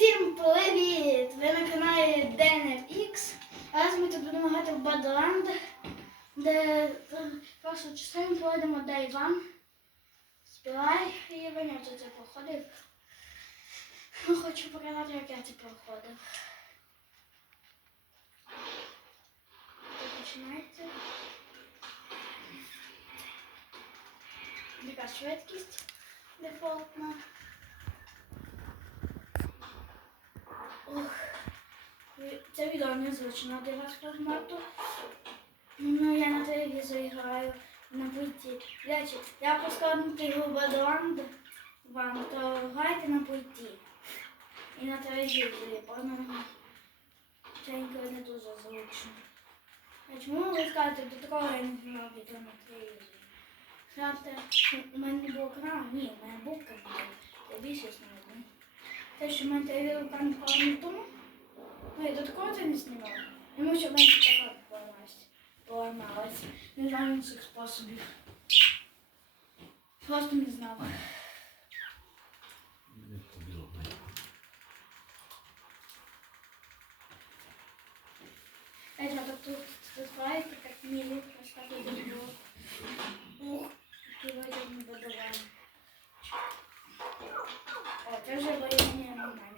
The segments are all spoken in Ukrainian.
Всім привіт! Ви на каналі DNFX. Зараз ми тут будемо грати в Badland, де першу частину Day One. Співай і Ваня тут це проходив. Хочу показати, як я це проходив. Починається. Яка швидкість дефолтна. Це відео незвично для вас формату. Ну, я на телевізорі граю на пульті. Речі, я поставлю гру вам, то грайте на пульті. І на телевізорі, бо не дуже зручно. А чому ви скажете, до такого я не грав відео на телевізорі? Грати, у мене не був екран, ні, у мене був канал, я не одну. Те, що ми телевізор там не тому, ну я до такого це не знімав. Тому що в мене така поламалась. Поламалась. Не знаю інших способів. Просто не знав. Ей, а тут відкривається, як мілі, ось так і було. Ух, відкривається не додавання. О, це вже воєнні нормальні.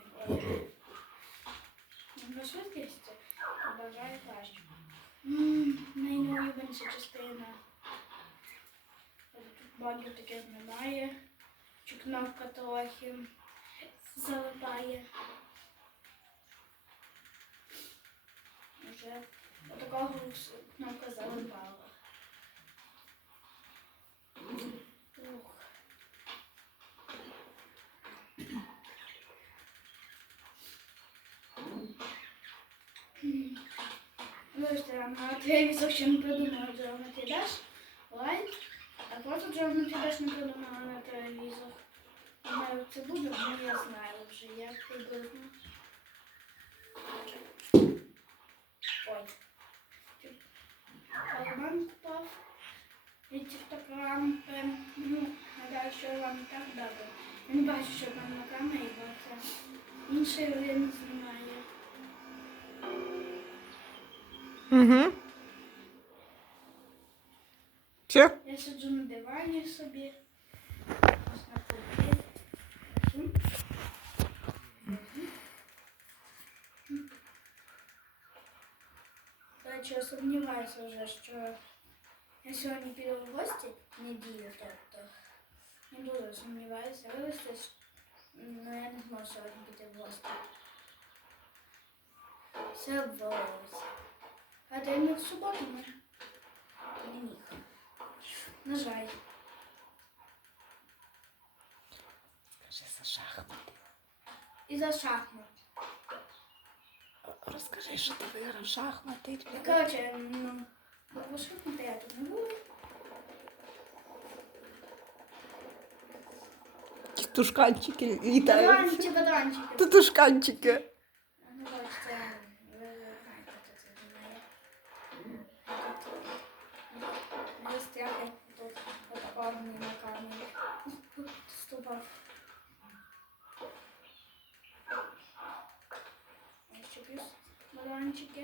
На швидкість бажаю краще. Найнеулюбленіша частина. Тут багато таких немає. Кнопка трохи залипає. Вже отакого кнопка залипала. на телевізор ще не придумала Geometry Dash Light, а просто Geometry Dash не придумала на телевізор. Знаю, це буде, але я знаю вже, як приблизно. Ой. Паламан купав. І тіктокрам, ну, гадаю, що вам і так дати. Я не бачу, що там на камері, бо це інший він Угу. Все? Я сиджу на дивані собі. Ось на кухні. Сижу. До речі, я сумніваюся вже, що я сьогодні піду в гості неділю, тобто не дуже сумніваюся. Вивезти, ну я не зможу сьогодні піти в гості. Все вдалося. А ти не в суботу ми не міг. На жаль. Скажи за шахмати. І за шахмат. Розкажи, що ти виграв шахмати. Коротше, ну, бо шахмати я тут не буду. Тушканчики Баданчики, літають. баданчики. Тушканчики. kapat. Ne çıkıyoruz? Buradan çık.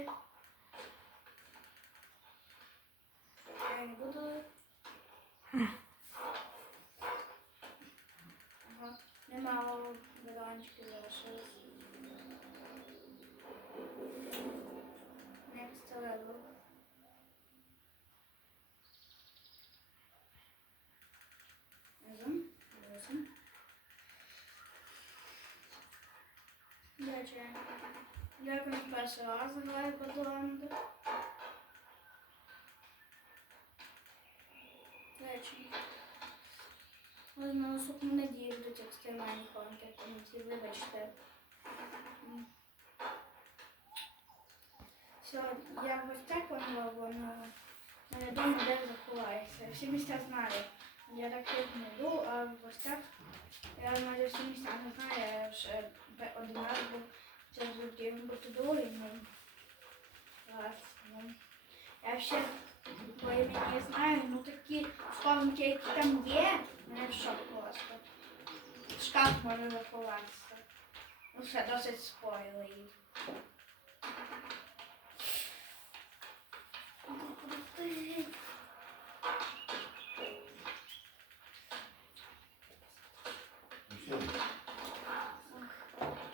Yani bu da... Aha. Ne mağazalı buradan çıkıyoruz. Дякую. Дякую перший раз граю Badlandu. Дякую. Ось на наступну неділю будуть екстремальні контакти, вибачте. М. Все, я в гостях планувала, воно мене вдома де заховається. Всі місця знаю. Я так тут не йду, а в гостях я майже всі місця не знаю, я вже один раз бути другий, ну раз, ну. Я ще бо я не знаю, ну такі схованки, які там є, мене в шок просто. Шкаф може заховатися. Вже досить спорили їх. Ну все.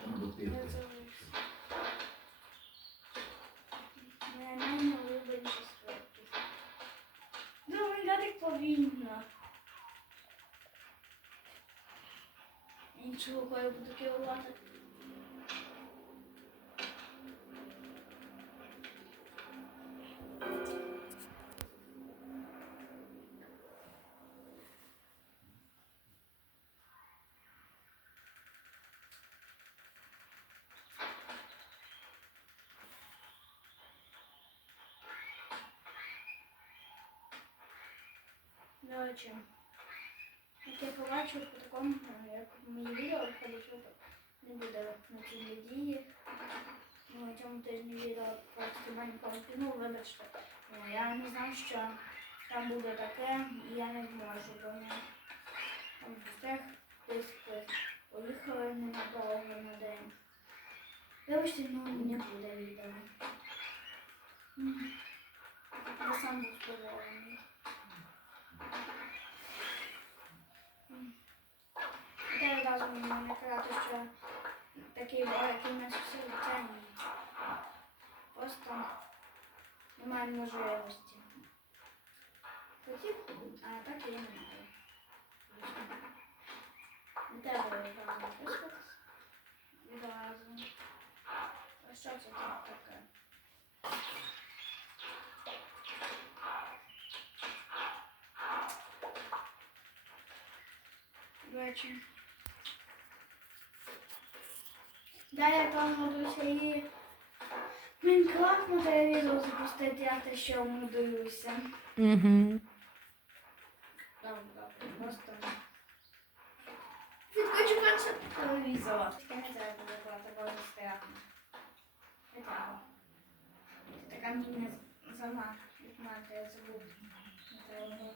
Там до пірки. Моя найулюбленіша швидкість. Думаю, я так повільно. Іншою рукою буду керувати. Речі, як я побачу по такому, як мої відео виходить, випуск, не буде на цій дії. Ну, на цьому тижні відео про скімання ну, вибачте. Ну, я не знав, що там буде таке, і я не зможу, бо я там в гостях десь хтось поїхали ненадовго на день. Вибачте, ну не буде відео. Я сам був здоволений. разом мені казати, що такий великий у нас всі ліцензії. Просто немає можливості. Хотів, а так і я не маю. Не треба відразу виспатись. Відразу. А що це тут таке? До речі. Далі я плануюся і Мінкрафт на телевізор запустити, я те, що мудуюся. Угу. Там, просто. Відкочу перше телевізора. Таке не треба буде плати, бо застрягне. Не така мені зама від мати, я забув. Не треба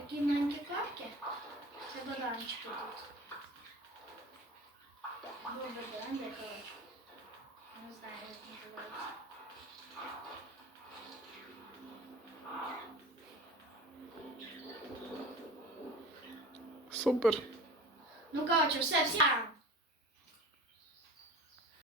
Такі маленькі капки. Це баданчики тут. Дуже бренди, коротше. Не знаю, як називається. Супер. Ну, коротше, все, всім.